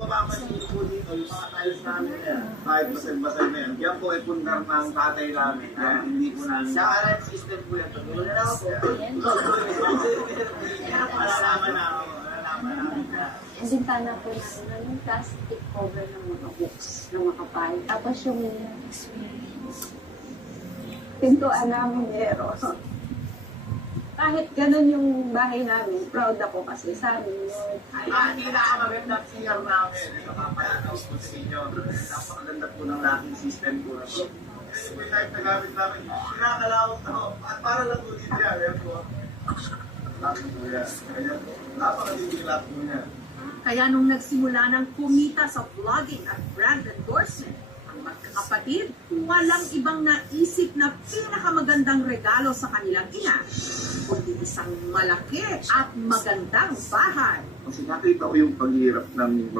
Mapapansin po dito, yung mga tiles namin yan, kahit basag-basag na yan, yan po ay pundar ng tatay namin, kaya hindi po namin. Sa RF system po yan, pag-ulo na ako po. Malalaman na ako, malalaman namin na. Ang bintana po namin yung plastic cover ng mga books, ng mga kapal. Tapos yung pintuan namin meron. Kahit ganun yung bahay namin, proud ako kasi sa amin yun. Hindi na magandang CR namin. Ito kapalatos po sa inyo. Napakaganda po ng locking system po na po. Kasi po yung type na gamit namin, pinakalawak na ako. At para lang po dito yan. Ayan po. Locking po yan. Ayan po. Napakaganda lock po yan. Kaya nung nagsimula ng kumita sa vlogging at brand endorsement, ang magkakapatid, walang ibang naisip na pinakamagandang regalo sa kanilang ina, kundi isang malaki at magandang bahay. Kasi nakita ko yung paghihirap ng